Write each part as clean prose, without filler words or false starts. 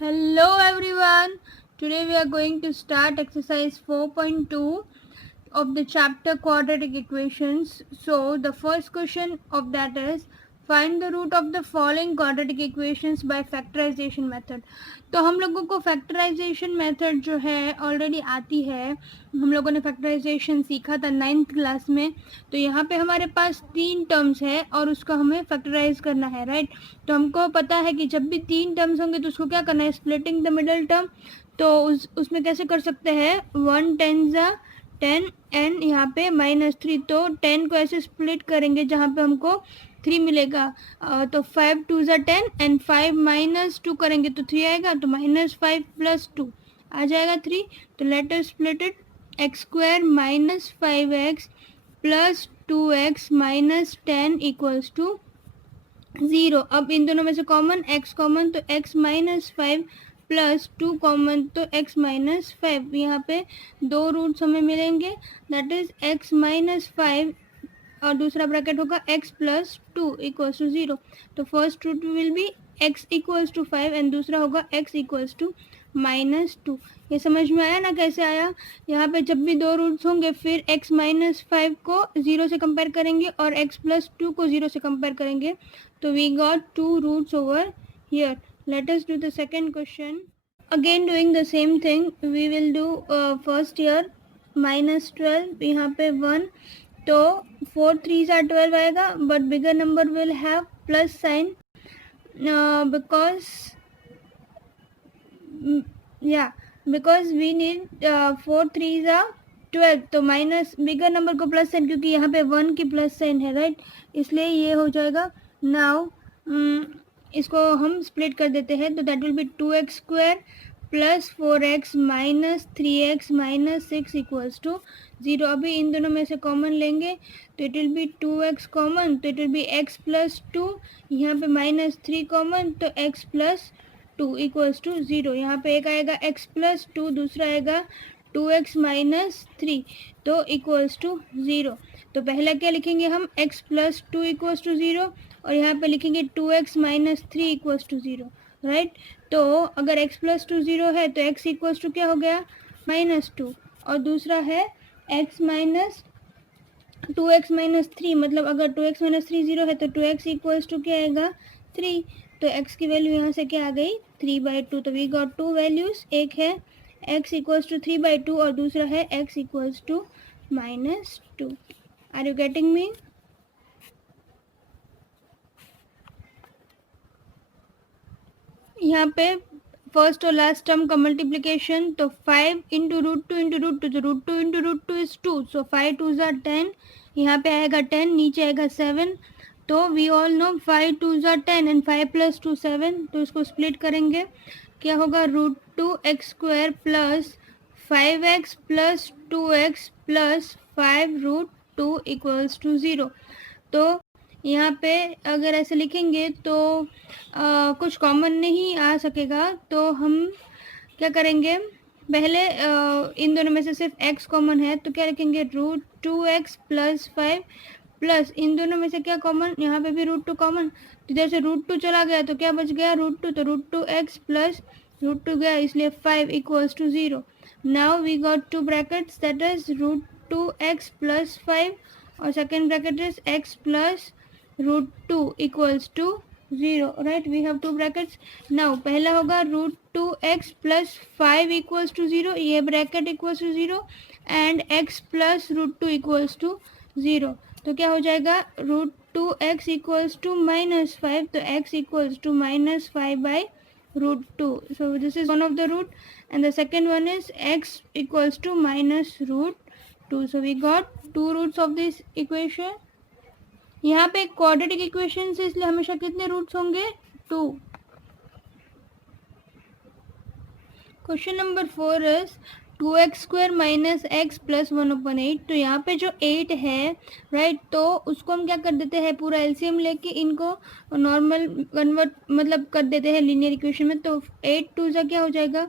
Hello everyone. Today we are going to start exercise 4.2 of the chapter quadratic equations. So the first question of that is find the root of the following quadratic equations by factorization method. तो हम लोगों को factorisation method जो है already आती है. हम लोगों ने फैक्टराइजेशन सीखा था 9th क्लास में. तो यहाँ पे हमारे पास 3 टर्म्स है और उसको हमें फैक्टराइज करना है, राइट. तो हमको पता है कि जब भी 3 टर्म्स होंगे तो उसको क्या करना है, स्प्लिटिंग द मिडल टर्म. तो उसमें कैसे कर सकते हैं, 1 10 10 एंड यहाँ पे -3. तो 10 को ऐसे स्प्लिट करेंगे जहाँ पे हमको 3 मिलेगा. तो 5 2 10 एंड 5 -2 करेंगे तो 3 आएगा. तो -5 + 2 आ जाएगा 3. तो let us split it. x² - 5x + 2x - 10 = 0. अब इन दोनों में से कॉमन x कॉमन, तो x - 5 + 2 कॉमन, तो x - 5. यहाँ पे दो रूट्स हमें मिलेंगे, दैट इज x - 5 और दूसरा ब्रैकेट होगा x + 2 = 0. तो first root will be x = 5 and दूसरा होगा x = -2. ये समझ में आया ना कैसे आया. यहाँ पे जब भी दो रूट्स होंगे फिर x - 5 को 0 से कंपेयर करेंगे और x + 2 को 0 से कंपेयर करेंगे. So we got 2 roots over here. Let us do the second question. Again doing the same thing. We will do first here -12. यहाँ पे 1. तो 4 3s are 12 आएगा, but bigger number will have plus sign because because we need 4 3s are 12. तो minus bigger number को plus sign, क्योंकि यहाँ पे 1 की प्लस साइन है, राइट. इसलिए ये हो जाएगा. नाउ इसको हम स्प्लिट कर देते हैं. तो that will be 2x² + 4x - 3x - 6 = 0. अभी इन दोनों में से कॉमन लेंगे तो it will be 2x common, तो इट विल बी x + 2. यहाँ पे -3 कॉमन, तो x + 2 = 0. यहाँ पे एक आएगा x + 2, दूसरा आएगा 2x - 3, तो = 0. तो पहला क्या लिखेंगे हम, x + 2 = 0 और यहाँ पे लिखेंगे 2x - 3 = 0, राइट. तो अगर x + 2 0 है तो x = क्या हो गया, -2. और दूसरा है x - 2x - 3, मतलब अगर 2x - 3 0 है तो 2x = क्या आएगा, 3. तो x की वैल्यू यहाँ से क्या आ गई, 3/2. तो वी गॉट 2 वैल्यूज. एक है x = 3/2 और दूसरा है x = -2. Are you getting me. यहाँ पे फर्स्ट और लास्ट टर्म का मल्टीप्लिकेशन, तो 5 × √2 × √2, तो √2 × √2 इज 2. So 5 2s are 10. यहाँ पे आएगा 10, नीचे आएगा 7. तो we all know 5 2s are 10 and 5 + 2 7. तो इसको स्प्लिट करेंगे, क्या होगा, √2x² + 5x + 2x + 5 √2 = 0. तो यहाँ पे अगर ऐसे लिखेंगे तो कुछ कॉमन नहीं आ सकेगा. तो हम क्या करेंगे, पहले इन दोनों में से सिर्फ x कॉमन है तो क्या लिखेंगे, √2x + 5 प्लस इन दोनों में से क्या कॉमन, यहाँ पे भी √2 कॉमन. तो इधर से √2 चला गया तो क्या बच गया, √2. तो √2x + √2 गया, इसलिए 5 = 0. Now we got 2 brackets, that is √2x + 5 और second bracket is x + √2 = 0, right. We have 2 brackets. Now पहला होगा √2x + 5 = 0, ये ब्रैकेट = 0 एंड x + √2 = 0. तो क्या हो जाएगा, √2x = -5, तो x = -5/√2. So this is one of the root and the second one is x = -√2. So we got 2 roots of this equation. यहाँ पे क्वाड्रेटिक इक्वेशन से इसलिए हमेशा कितने रूट्स होंगे, 2. Question number 4 is 2x² - x + 1/8. तो यहाँ पे जो 8 है, राइट, तो उसको हम क्या कर देते हैं, पूरा एलसीएम लेके इनको नॉर्मल कन्वर्ट मतलब कर देते हैं लीनियर इक्वेशन में. तो 8 2 क्या हो जाएगा,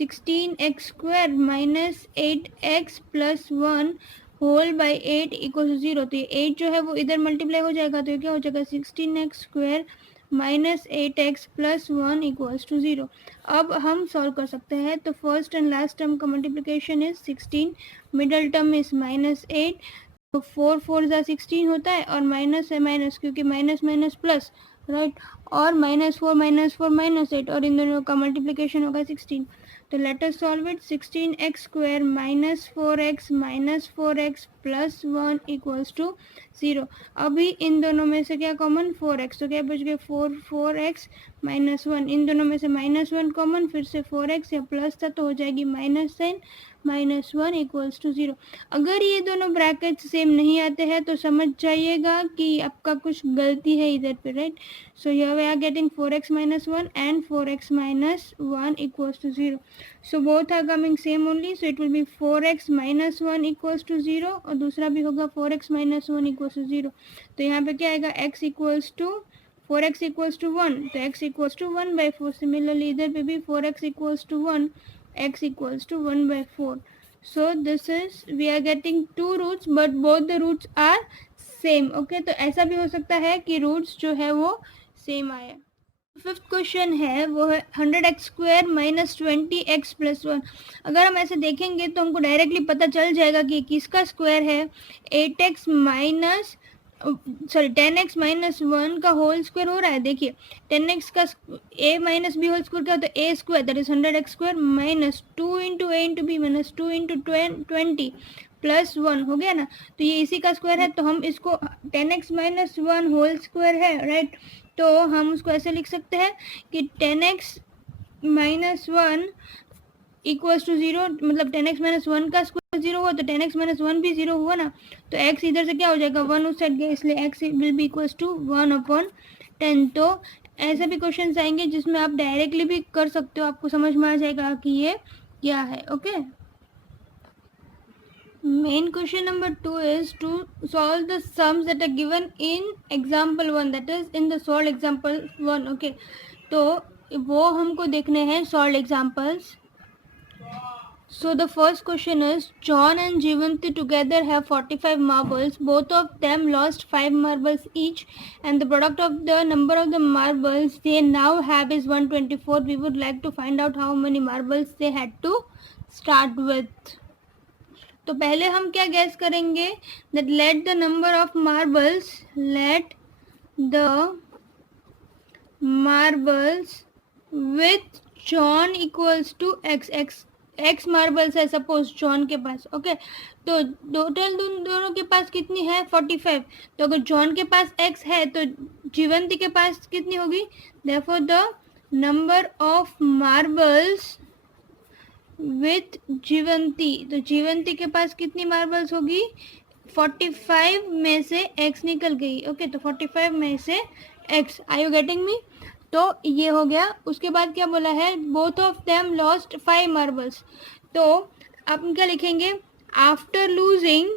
16x² - 8x + 1 होल बाई 8 = 0. तो ये 8 जो है वो इधर मल्टीप्लाई हो जाएगा, तो ये क्या हो जाएगा, 16x² -8x + 1 = 0। अब हम सॉल्व कर सकते हैं। तो फर्स्ट एंड लास्ट टर्म का multiplication is 16, middle term is -8, तो 4 4 ज़ा 16 होता है, और माइनस है माइनस, क्योंकि माइनस माइनस प्लस, राइट, और -4 -8, और इन दोनों का मल्टीप्लिकेशन होगा 16। तो let us solve it. 16x² -4x + 1 = 0। अभी इन दोनों में से क्या कॉमन, 4x, तो क्या बच गए 4x -1, इन दोनों में से -1 कॉमन, फिर से 4x, या प्लस था तो हो जाएगी माइनस साइन, -1 = 0। अगर ये दोनों ब्रैकेट सेम नहीं आते हैं तो समझ जाइएगा कि आपका कुछ गलती है इधर पे, right. So here we are getting 4x -1 and 4x -1 = 0. So both are coming same only, so it will be 4x -1 = 0, और दूसरा भी होगा 4x -1 = 0। तो यहाँ पे क्या आएगा, x = 4x = 1, तो x = 1/4। सिमिलरली इधर पे भी 4x = 1, x = 1/4। So this is, we are getting two roots but both the roots are same, okay। तो ऐसा भी हो सकता है कि roots जो है वो सेम आए। फिफ्थ क्वेश्चन है वो है 100x² -20x + 1। अगर हम ऐसे देखेंगे तो हमको डायरेक्टली पता चल जाएगा कि किसका स्क्वायर है। 10x -1 का होल स्क्वायर हो रहा है। देखिए 10x का a minus B whole square क्या होता है, a square, that is 100x² -2 × a × b -2 × 20 + 1 हो गया ना। तो ये इसी का स्क्वायर है, तो हम इसको 10x -1 होल स्क्वायर है, राइट। तो हम उसको ऐसे लिख सकते हैं कि 10x -1 = 0, मतलब 10x -1 का स्क्वायर 0 हुआ तो 10x -1 भी 0 हुआ ना। तो x इधर से क्या हो जाएगा, 1 उस साइड गया, इसलिए x will be equals to 1/10। तो ऐसे भी क्वेश्चन आएंगे जिसमें आप डायरेक्टली भी कर सकते हो, आपको समझ में आ जाएगा कि ये क्या है, okay. Main question number 2 is to solve the sums that are given in example 1, that is in the solved example 1, okay। तो वो हमको देखने हैं solved examples। So the first question is, John and Jivanti together have 45 marbles. Both of them lost 5 marbles each, and the product of the number of the marbles they now have is 124. We would like to find out how many marbles they had to start with. तो पहले हम क्या gas करेंगे, that let the number of marbles with John equals to x marbles है suppose John के पास, okay. तो total दोनों के पास कितनी है, 45। तो अगर जॉन के पास x है तो जीवंती के पास कितनी होगी, therefore the number of marbles with Jeevanti, तो जीवंती के पास कितनी मार्बल्स होगी, 45 में से x निकल गई, ओके। तो 45 में से x, are you getting me. तो ये हो गया। उसके बाद क्या बोला है, both of them lost 5 marbles. तो आप क्या लिखेंगे, आफ्टर लूजिंग,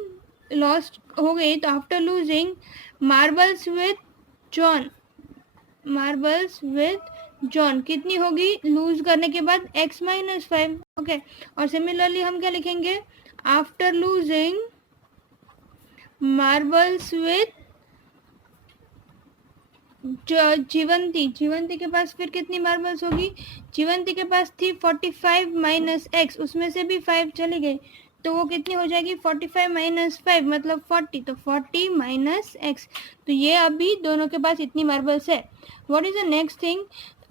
लॉस्ट हो गई तो after losing marbles with John, marbles with John कितनी होगी, लूज करने के बाद x -5, ओके। और सिमिलरली हम क्या लिखेंगे, आफ्टर लूजिंग मार्बल्स विथ जीवंती, जीवंती के पास फिर कितनी मार्बल्स होगी, जीवंती के पास थी 45 - x, उसमें से भी 5 चले गए, तो वो कितनी हो जाएगी, 45 - 5 मतलब 40, तो 40 - x। तो ये अभी दोनों के पास इतनी मार्बल्स है। What is the next thing,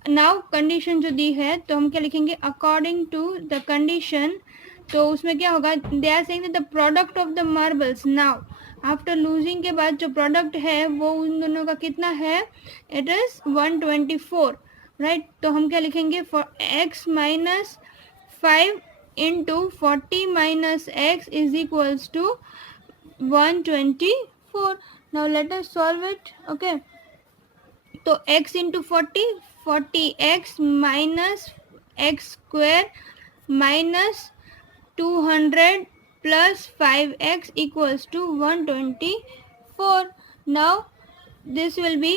now condition जो दी है तो हम क्या लिखेंगे, अकॉर्डिंग टू द कंडीशन। तो उसमें क्या होगा, they are saying the product of the marbles now, after losing के बाद जो प्रोडक्ट है वो उन दोनों का कितना है, इट इज 124, राइट। तो हम क्या लिखेंगे, for x -5 into 40 - x is equals to 124। Now let us solve it, okay. तो x into 40x -x² -200 plus 5x equals to 124. Now this will be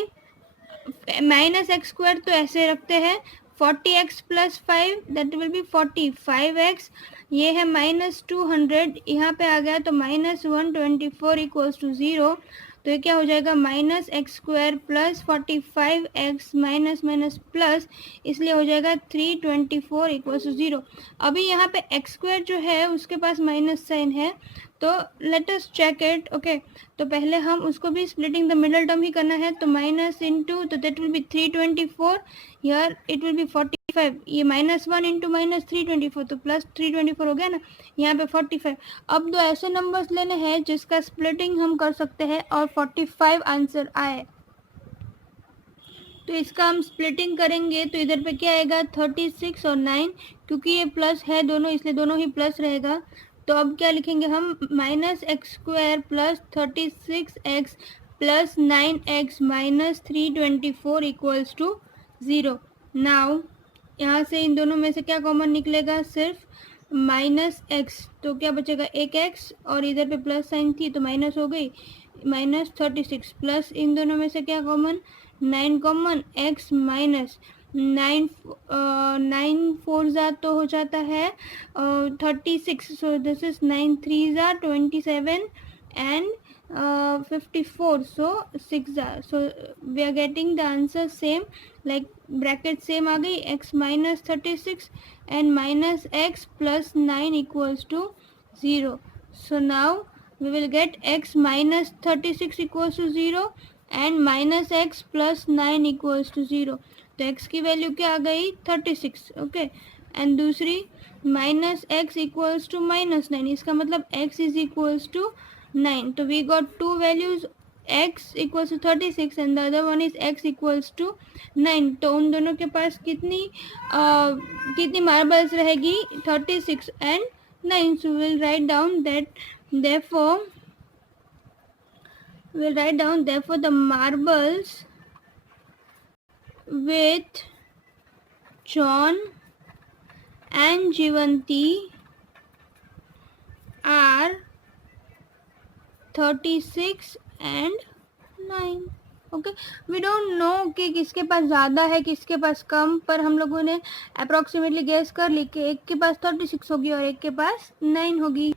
-x² तो ऐसे रखते हैं, 40x plus 5 that will be 45x, ये है -200 यहाँ पे आ गया तो -124 equals to 0। तो ये क्या हो जाएगा minus x square plus 45x minus minus plus, इसलिए हो जाएगा 324 इक्वल्स टू 0। अभी यहाँ पे एक्स स्क्वायर जो है उसके पास माइनस साइन है, तो let us check it. Okay, तो पहले हम उसको भी स्प्लिटिंग द मिडल टर्म ही करना है, तो माइनस इंटू, तो that will be 324, here it will be 45, ये -1 इंटू माइनस 324, तो प्लस 324 हो गया ना, यहाँ पे 45। अब दो ऐसे नंबर्स लेने हैं जिसका स्प्लिटिंग हम कर सकते हैं और 45 आंसर आए, तो इसका हम स्प्लिटिंग करेंगे तो इधर पे क्या आएगा 36 और 9, क्योंकि ये प्लस है दोनों इसलिए दोनों ही प्लस रहेगा। तो अब क्या लिखेंगे हम, minus x square plus 36x plus 9x minus 324 equals to 0। Now यहाँ से इन दोनों में से क्या कॉमन निकलेगा, सिर्फ माइनस एक्स, तो क्या बचेगा एक एक्स और इधर पे प्लस साइन थी तो माइनस हो गई, माइनस 36 प्लस इन दोनों में से क्या कॉमन, 9 कॉमन, एक्स माइनस 9 9 4 ज़ा तो हो जाता है 36, सो दिस इज 9 3 ज़ा 27 एंड 54, so 6 ज़ा, so we are getting the answer same, like bracket same आ गई, x minus 36 and minus x plus 9 equals to 0. So now we will get x minus 36 equals to 0 and minus x plus 9 equals to 0. तो x की value क्या आ गई 36, okay, and दूसरी minus x equals to minus 9, इसका मतलब x is equals to 9, तो we got two values, x equals to 36 and the other one is x equals to 9, तो उन दोनों के पास कितनी मार्बल्स रहेगी 36 and 9, so we'll write down that therefore the marbles with John and Jivanti are 36 and 9. Okay, we don't know कि किसके पास ज़्यादा है किसके पास कम, पर हम लोगों ने अप्रॉक्सीमेटली गेस कर ली कि एक के पास 36 होगी और एक के पास 9 होगी।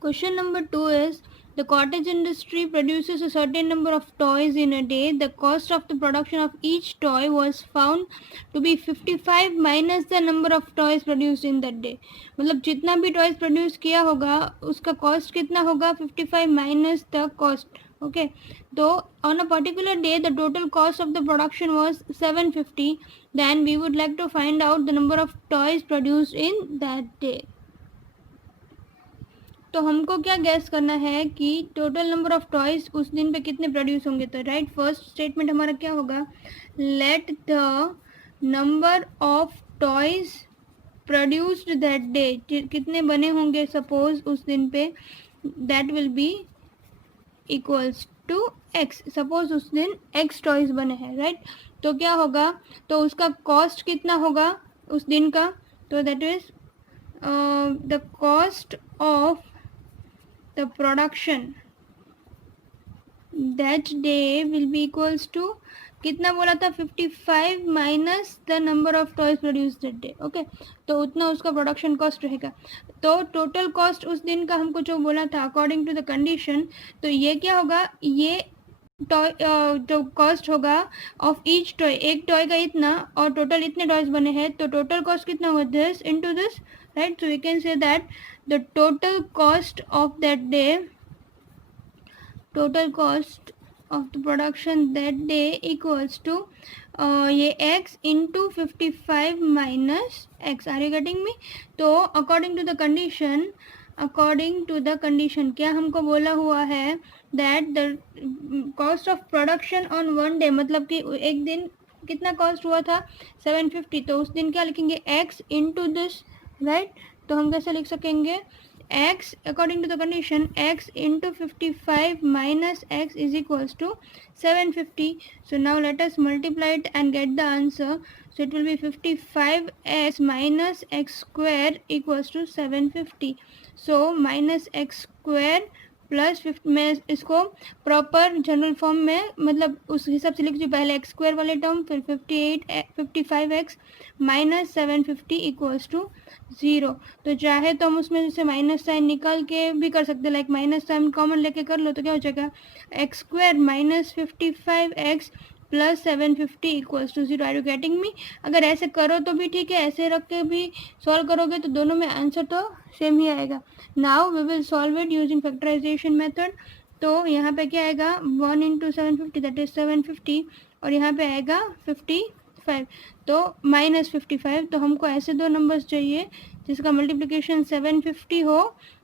Question number 2 is the cottage industry produces a certain number of toys in a day. The cost of the production of each toy was found to be 55 minus the number of toys produced in that day. मतलब जितना भी toys produce किया होगा उसका cost कितना होगा 55 minus the cost, okay. तो on a particular day the total cost of the production was 750, then we would like to find out the number of toys produced in that day. तो हमको क्या gas करना है कि total number of toys उस दिन पे कितने प्रोड्यूस होंगे। तो राइट फर्स्ट स्टेटमेंट हमारा क्या होगा, let the number of toys produced that day, कितने बने होंगे सपोज उस दिन पे, that will be equals to x. Suppose उस दिन एक्स टॉयज बने हैं, राइट, तो क्या होगा, तो उसका कॉस्ट कितना होगा उस दिन का, तो that is the cost of the production that day will be equals to, कितना बोला था 55 minus the number of toys produce that day, okay, तो उतना उसका प्रोडक्शन कॉस्ट रहेगा। तो टोटल कॉस्ट उस दिन का हमको जो बोला था अकॉर्डिंग टू द कंडीशन, तो ये क्या होगा, ये टॉय जो कॉस्ट होगा ऑफ ईच टॉय, एक टॉय का इतना और टोटल इतने टॉयज बने हैं, तो टोटल कॉस्ट कितना होगा this into this, right. So we can say that the total cost of that day, total cost of the production that day equals to ये x into 55 minus x, are you getting me? तो according to the condition क्या हमको बोला हुआ है that the cost of production on one day, मतलब कि एक दिन कितना कॉस्ट हुआ था 750, तो उस दिन क्या लिखेंगे x into this, राइट। तो हम कैसे लिख सकेंगे, x according to the condition x into 55 minus x is equals to 750. So now let us multiply it and get the answer. So it will be 55x minus x square equals to 750. So minus x square plus मैं इसको proper general form में मतलब उस हिसाब से लिख दूँ, पहले एक्स स्क्वायर वाले टर्म, फिर 55x माइनस 750 इक्वल्स टू 0। तो चाहे तो हम उसमें जैसे माइनस साइन निकाल के भी कर सकते हैं, लाइक माइनस साइन कॉमन लेके कर लो तो क्या हो जाएगा, x square minus 55x plus 750 equals to 0। Are you getting me? अगर ऐसे करो तो भी ठीक है, ऐसे रख के भी सॉल्व करोगे तो दोनों में आंसर तो सेम ही आएगा। Now we will solve it using factorization method. तो यहाँ पे क्या आएगा, 1 इंटू 750 दैट इज 750, और यहाँ पे आएगा 55, तो माइनस 55। तो हमको ऐसे दो नंबर्स चाहिए जिसका मल्टीप्लिकेशन 750 हो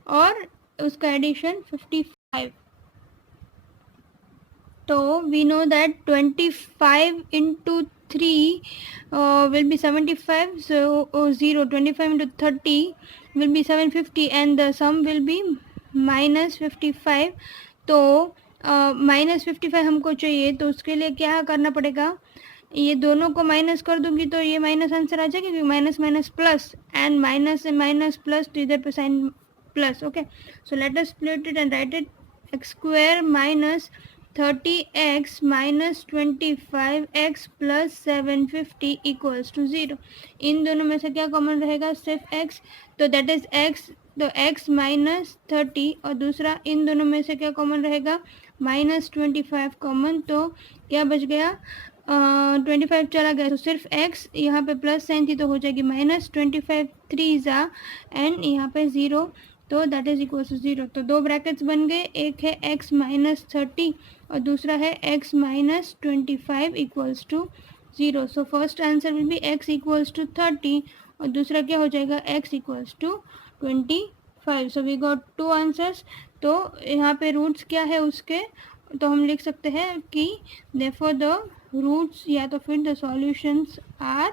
और उसका एडिशन 55। तो we know that 25 into 3 will be 75, so 0, 25 into 30 will be 750 and the sum will be minus 55। तो माइनस 55 हमको चाहिए, तो उसके लिए क्या करना पड़ेगा, ये दोनों को माइनस कर दूंगी तो ये माइनस आंसर आ जाएगा, क्योंकि minus minus plus and minus minus plus, तो इधर पे sign plus. Okay, so let us split it and write it, x square minus 30x minus 25x plus 750 equals to 0। इन दोनों में से क्या कॉमन रहेगा, सिर्फ x, तो दैट इज x, तो x माइनस 30, और दूसरा इन दोनों में से क्या कॉमन रहेगा, माइनस 25 कॉमन, तो क्या बच गया, 25 चला गया, तो सिर्फ x, यहाँ पे प्लस साइन थी तो हो जाएगी माइनस 25 3 ज़ा एंड यहाँ पे 0, तो दैट इज इक्वल टू 0। तो दो ब्रैकेट्स बन गए, एक है x माइनस 30 और दूसरा है x minus 25 equals to 0। So first answer will be x equals to 30 और दूसरा क्या हो जाएगा, x equals to 25। So we got two answers. तो यहाँ पे रूट्स क्या है उसके, तो हम लिख सकते हैं कि देयरफॉर द रूट्स या तो फिर द सॉल्यूशंस आर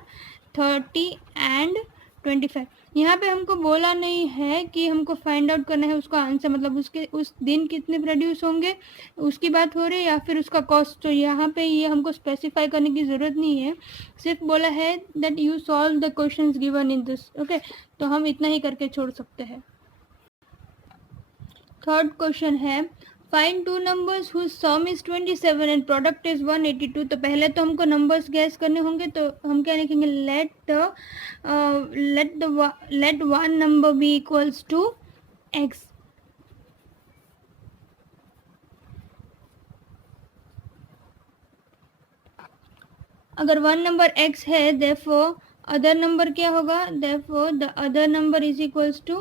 30 एंड 25। यहाँ पे हमको बोला नहीं है कि हमको फाइंड आउट करना है उसका आंसर, मतलब उसके उस दिन कितने प्रोड्यूस होंगे उसकी बात हो रही है या फिर उसका कॉस्ट। तो यहाँ पे ये हमको स्पेसिफाई करने की ज़रूरत नहीं है, सिर्फ बोला है that you solve the questions given in this. Okay, तो हम इतना ही करके छोड़ सकते हैं। थर्ड क्वेश्चन है, find two numbers whose sum is 27 and product is 182। तो पहले तो हमको नंबर्स गैस करने होंगे, तो हम क्या लिखेंगे, let one number be equals to x. अगर वन नंबर x है, देयरफॉर अदर नंबर क्या होगा, therefore the other number is equals to,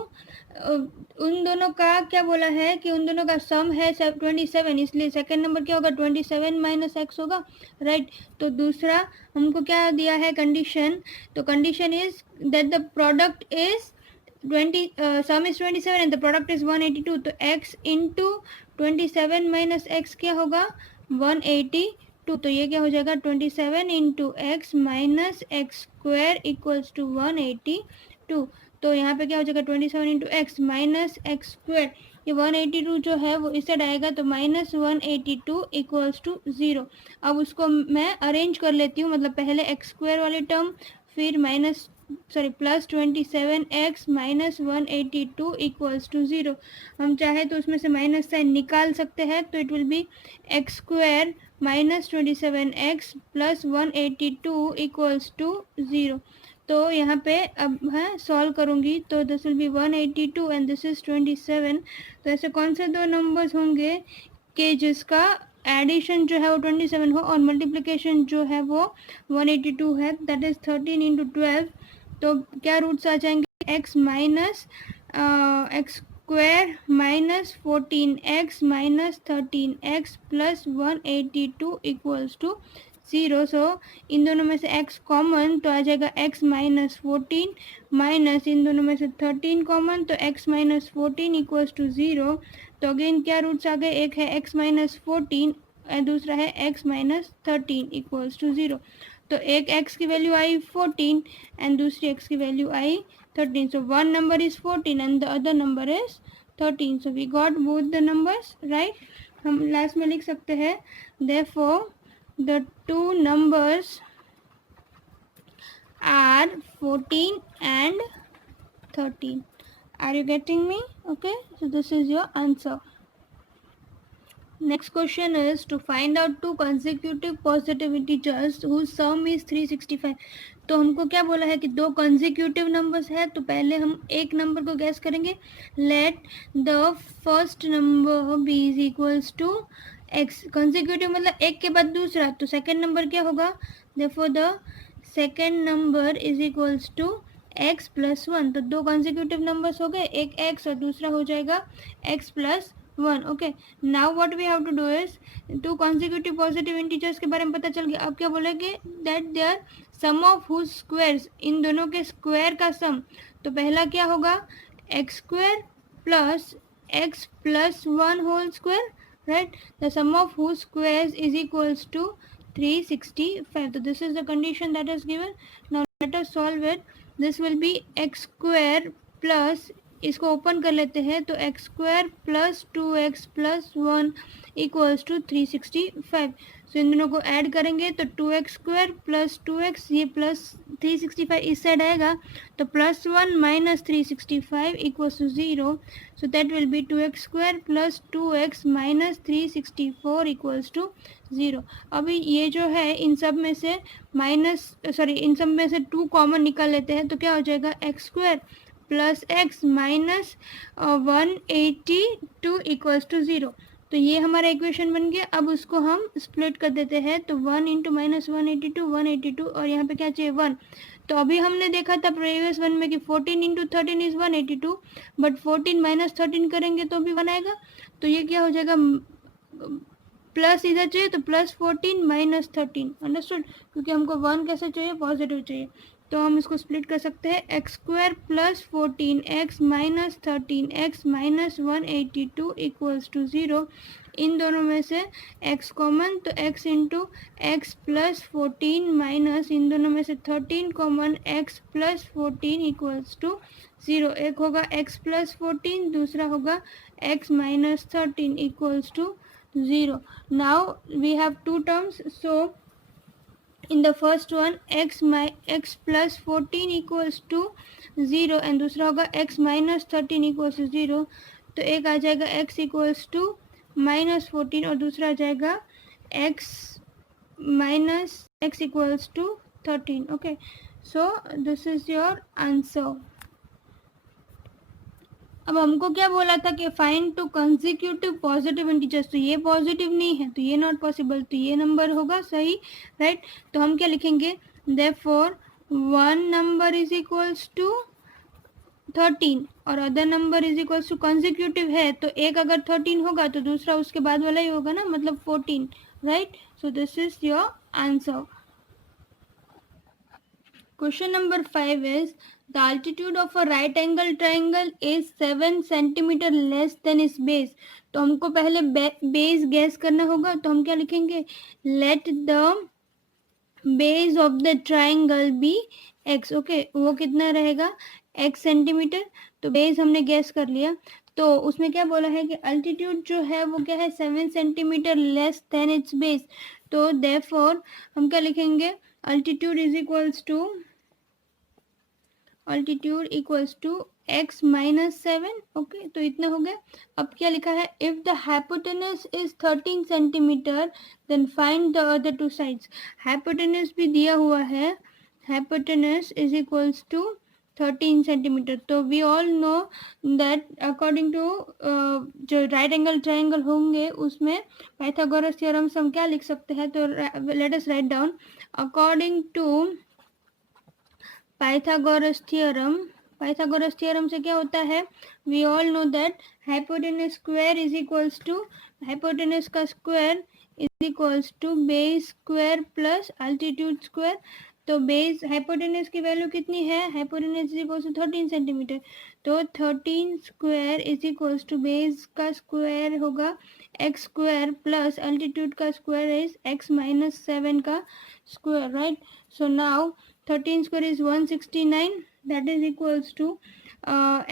उन दोनों का क्या बोला है कि उन दोनों का सम है 27, इसलिए सेकेंड नंबर क्या होगा, 27 माइनस एक्स होगा, राइट। तो दूसरा हमको क्या दिया है कंडीशन, तो condition is that the product is 20, some is 27 and the product is 182। तो x इंटू 27 माइनस एक्स क्या होगा, 182। तो ये क्या हो जाएगा, 27 into x minus x square equals to 182। तो यहाँ पे क्या हो जाएगा, 27 into x minus x square, ये 182 जो है वो इस साइड आएगा, तो माइनस 182 इक्वल्स टू 0। अब उसको मैं अरेंज कर लेती हूँ, मतलब पहले एक्स स्क्वायर वाले टर्म, फिर plus 27x minus 182 equals to 0। हम चाहे तो उसमें से माइनस साइन निकाल सकते हैं, तो it will be x square minus 27x plus 182 equals to 0। तो यहाँ पे अब मैं सॉल्व करूँगी, तो this will be 182 and this is 27। तो ऐसे कौन से दो नंबर्स होंगे कि जिसका एडिशन जो है वो 27 हो और मल्टीप्लिकेशन जो है वो 182 है, दैट इज 13 इंटू 12। तो क्या रूट्स आ जाएंगे, x minus x square minus 14x minus 13x plus 182 equals to 0। So इन दोनों में से x कॉमन, तो आ जाएगा x माइनस 14 माइनस इन दोनों में से 13 कॉमन, तो x माइनस 14 इक्वल्स टू 0। तो अगेन क्या रूट्स आ गए, एक है x माइनस 14 और दूसरा है x माइनस 13 इक्वल्स टू 0। तो एक x की वैल्यू आई 14 एंड दूसरी x की वैल्यू आई 13। So one number is 14 and the other number is 13। So we got both the numbers, right. हम लास्ट में लिख सकते हैं, therefore the two numbers are 14 and 13. Are you getting me? Okay, so this is your answer. Next question is to find out two consecutive positive integers whose sum is 365. तो हमको क्या बोला है कि दो consecutive numbers है, तो पहले हम एक नंबर को गैस करेंगे. Let the first number be is equals to x. consecutive मतलब एक के बाद दूसरा, तो second नंबर क्या होगा? Therefore the second number is equals to x plus 1. तो दो consecutive numbers हो गए, एक x और दूसरा हो जाएगा x plus 1. Okay, now what we have to do is two consecutive positive integers के बारे में पता चल गया. अब क्या बोलेंगे that their sum of whose squares, इन दोनों के स्क्वायर का सम. तो पहला क्या होगा x square plus 1 whole square, right. The sum of whose squares is equals to 365. तो this is the condition that is given. Now let us solve it. This will be x square plus, इसको open कर लेते हैं, तो x square plus 2x plus 1 equals to 365. So इन दोनों को add करेंगे तो 2x स्क्वायर प्लस 2x, ये प्लस 365 इस साइड आएगा, तो plus 1 minus 365 equals to 0. So that will be 2x square plus 2x minus 364 equals to 0. अभी ये जो है इन सब में से इन सब में से 2 कॉमन निकाल लेते हैं, तो क्या हो जाएगा x square plus x minus 182 equals to 0. तो ये हमारा इक्वेशन बन गया. अब उसको हम स्प्लिट कर देते हैं, तो 1 इंटू माइनस 182 और यहाँ पे क्या चाहिए 1. तो अभी हमने देखा था प्रीवियस वन में कि 14 इंटू 13 इज 182, बट 14 माइनस 13 करेंगे तो भी 1 आएगा. तो ये क्या हो जाएगा प्लस इधर चाहिए तो प्लस 14 माइनस 13. अंडरस्टूड, क्योंकि हमको 1 कैसे चाहिए पॉजिटिव चाहिए. तो हम इसको स्प्लिट कर सकते हैं. X square plus 14x minus 13x minus 182 equals to 0. इन दोनों में से x कॉमन, तो x into x plus 14 minus इन दोनों में से 13 common x plus 14 equals to 0. एक होगा x प्लस 14, दूसरा होगा x minus 13 equals to 0. Now we have two terms. So in the first one x plus 14 equals to 0 and दूसरा होगा x minus 13 equals to 0. तो एक आ जाएगा x equals to minus 14 और दूसरा आ जाएगा x minus x equals to 13. Okay, so this is your answer. अब हमको क्या बोला था कि find to consecutive positive integers, तो ये पॉजिटिव नहीं है तो ये नॉट पॉसिबल, तो ये नंबर होगा सही, राइट. तो हम क्या लिखेंगे therefore one number is equals to 13 और other number is equals to consecutive है, तो एक अगर 13 होगा तो दूसरा उसके बाद वाला ही होगा ना, मतलब 14, right. So this is your answer. Question number 5 is the altitude of a right angle triangle is 7 centimeter less than its base. तो हमको पहले बेस गैस करना होगा, तो हम क्या लिखेंगे let the base of the triangle be x. Okay, वो कितना रहेगा x सेंटीमीटर. तो बेस हमने गैस कर लिया, तो उसमें क्या बोला है कि अल्टीट्यूड जो है वो क्या है 7 centimetre less than its base. तो देयरफॉर हम क्या लिखेंगे altitude is equals to altitude equals to x minus 7. Okay, तो इतना हो गया. अब क्या लिखा है if the hypotenuse is 13 centimetre then find the other two sides. Hypotenuse भी दिया हुआ है, hypotenuse is equals to 13 centimetre. तो we all know that according to जो राइट एंगल ट्राइंगल होंगे उसमें पाइथागोरस थ्योरम से हम क्या लिख सकते हैं, तो let us write down. According to Pythagoras theorem से क्या होता है we all know that hypotenuse square is equals to hypotenuse का square is equals to base square plus altitude square. तो बेस हाइपोटेनस की वैल्यू कितनी है, hypotenuse is equals to 13 centimetre. तो 13 square is equals to base का square होगा x square plus altitude का square is x minus 7 का square, right. So now 13 square is 169, that is equals to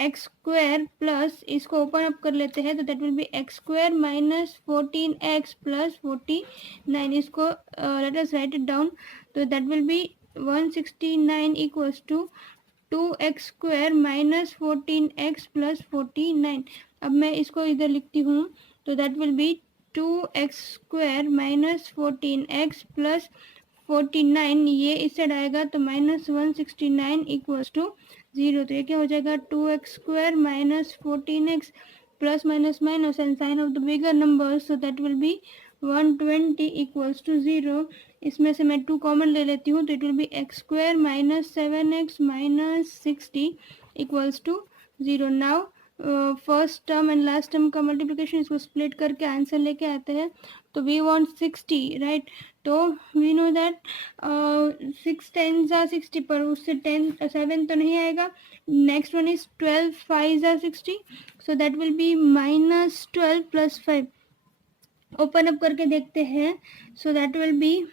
x square plus इसको open up कर लेते हैं, तो that will be x square minus 14x plus 49. इसको let us write it down. तो that will be 169 equals to 2x square minus 14x plus 49. अब मैं इसको इधर लिखती हूँ, तो that will be 2x² minus 14x plus 49, ये इस साइड आएगा तो -169 इक्वल्स टू 0। तो ये क्या हो जाएगा 2x² minus 14x plus minus minus and sign of the bigger number, so that will be 120 equals to 0। इसमें से मैं 2 कॉमन ले लेती हूँ तो it will be x² minus 7x minus 60 equals to 0। Now first term and last term का multiplication, इसको split करके आंसर लेके आते हैं। तो वी वांट 60, राइट। तो वी नो दैट 6 10 जा 60, पर उससे 7 तो नहीं आएगा। नेक्स्ट वन इज 12 5 जा 60, so that will be -12 plus 5। Open up करके देखते हैं, so that will be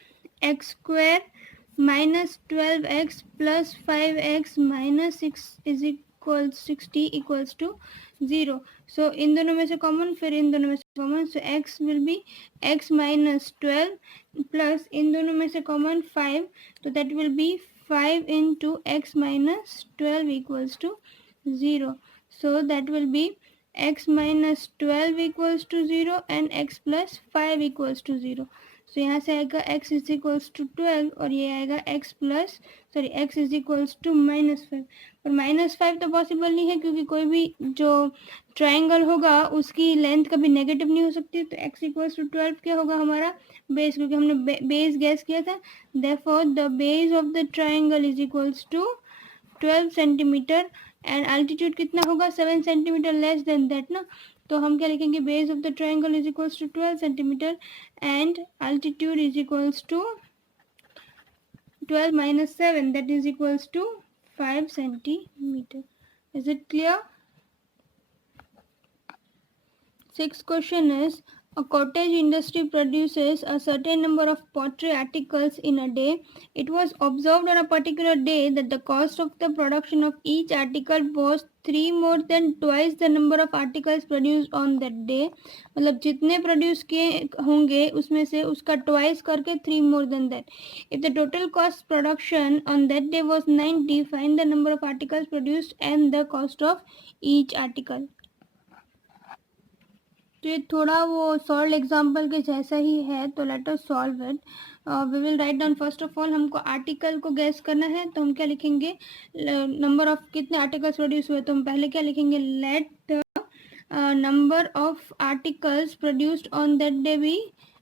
x² minus 12x plus 5x minus 6 is equal 60 equals to 0। So इन दोनों में से कॉमन, फिर इन दोनों में से common, so x will be x minus 12 plus इन दोनों में से कॉमन 5, तो that will be 5 into x minus 12 equals to 0। So that will be x minus 12 equals to 0 and x plus 5 equals to 0। सो यहाँ से आएगा x is equals to 12 और ये आएगा x is equals to -5। पर -5 तो पॉसिबल नहीं है क्योंकि कोई भी जो ट्राइंगल होगा उसकी लेंथ कभी नेगेटिव नहीं हो सकती। तो x equals to 12 क्या होगा हमारा बेस, क्योंकि हमने बेस गैस किया था। therefore the base of the triangle is equals to 12 centimetre and altitude कितना होगा 7 सेंटीमीटर लेस देन दैट ना। तो हम क्या लिखेंगे base of the triangle is equals to 12 centimetre and altitude is equals to 12 minus 7, that is equals to 5 centimeter. Is it clear? Sixth question is, a cottage industry produces a certain number of pottery articles in a day. It was observed on a particular day that the cost of the production of each article was 3 more than twice the number of articles produced on that day. मतलब जितने produce किए होंगे उसमें से उसका twice करके 3 more than that. If the total cost production on that day was 90, find the number of articles produced and the cost of each article. तो ये थोड़ा वो सॉल्व एग्जाम्पल के जैसा ही है, तो let us solve it. We will write down first of all, हमको आर्टिकल को गैस करना है तो हम क्या लिखेंगे नंबर ऑफ कितने आर्टिकल्स प्रोड्यूस हुए। तो हम पहले क्या लिखेंगे let the number of articles produced on that day be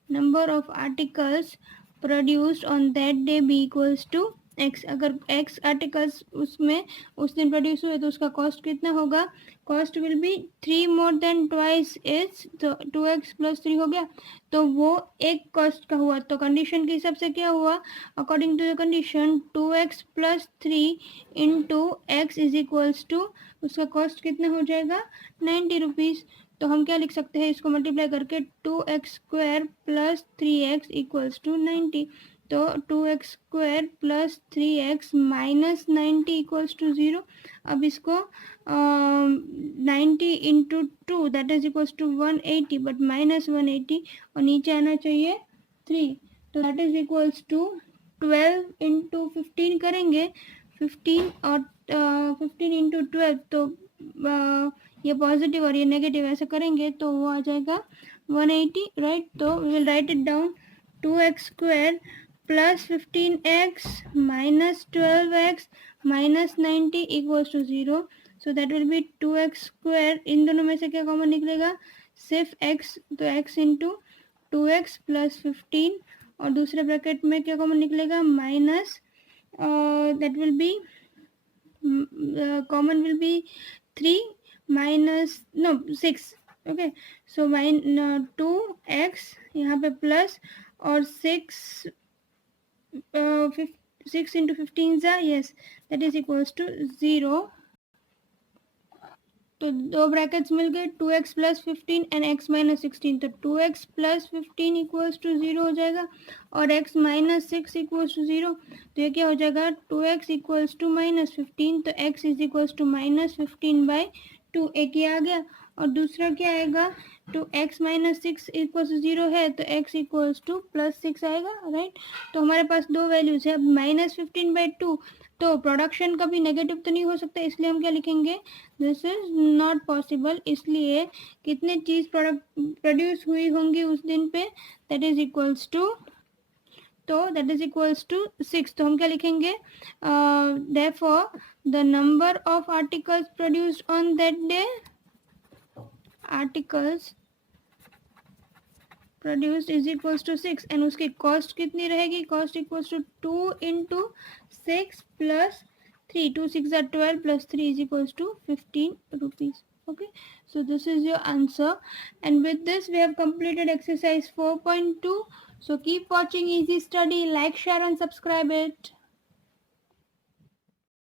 number of articles produced on that day be equals to x. अगर एक्स आर्टिकल्स उसमें उस दिन प्रोड्यूस हुए तो उसका कॉस्ट कितना होगा, cost will be 3 more than twice is, तो 2x प्लस 3 हो गया, तो वो एक कॉस्ट का हुआ। तो कंडीशन के हिसाब से क्या हुआ, according to the condition 2x plus 3 into x is equals to उसका कॉस्ट कितना हो जाएगा 90 रुपीज़। तो हम क्या लिख सकते हैं इसको मल्टीप्लाई करके 2x² plus 3x equals to 90। तो 2x² plus 3x minus 90 equals to 0। अब इसको 90 into 2 that is equals to 180, but minus 180 और नीचे आना चाहिए 3, तो that is equals to 12 into 15 करेंगे 15 और 15 इंटू 12, तो ये पॉजिटिव और ये नेगेटिव ऐसे करेंगे तो वो आ जाएगा 180, राइट। तो we will write it down 2x² plus 15x minus 12x minus 90 equals to 0। So that will be 2x², इन दोनों में से क्या कॉमन निकलेगा सिर्फ x, तो x इंटू 2x प्लस 15 और दूसरे ब्रैकेट में क्या कॉमन निकलेगा minus, that will be common will be 3 minus 6, okay. So 2x यहाँ पे प्लस और 6 इंटू 15 जा, yes, that is equals to 0। तो दो ब्रैकेट्स मिल गए 2x plus 15 and x minus 16, तो 2x प्लस 15 इक्वल्स टू 0 हो जाएगा और x माइनस 6 इक्वल्स टू 0। तो ये क्या हो जाएगा 2x इक्वल्स टू माइनस 15, तो x is equals to minus 15/2, एक ये आ गया। और दूसरा क्या आएगा, तो x माइनस 6 इक्वल्स टू 0 है तो x इक्वल्स टू प्लस 6 आएगा, राइट। तो हमारे पास दो वैल्यूज है। अब -15/2 तो प्रोडक्शन कभी नेगेटिव तो नहीं हो सकता, इसलिए हम क्या लिखेंगे, दिस इज नॉट पॉसिबल। इसलिए कितने चीज प्रोड्यूस हुई होंगी उस दिन पे, दैट इज इक्वल्स टू, तो दैट इज इक्वल्स टू 6। तो हम क्या लिखेंगे, therefore the number of articles produced on that day, articles produced is equals to 6, and उसकी कॉस्ट कितनी रहेगी, cost equals to 2 into 6 plus 3, 2 6 are 12 plus 3 is equals to 15 rupees. Okay, so this is your answer, and with this we have completed exercise 4.2. So keep watching Easy Study, like, share and subscribe it.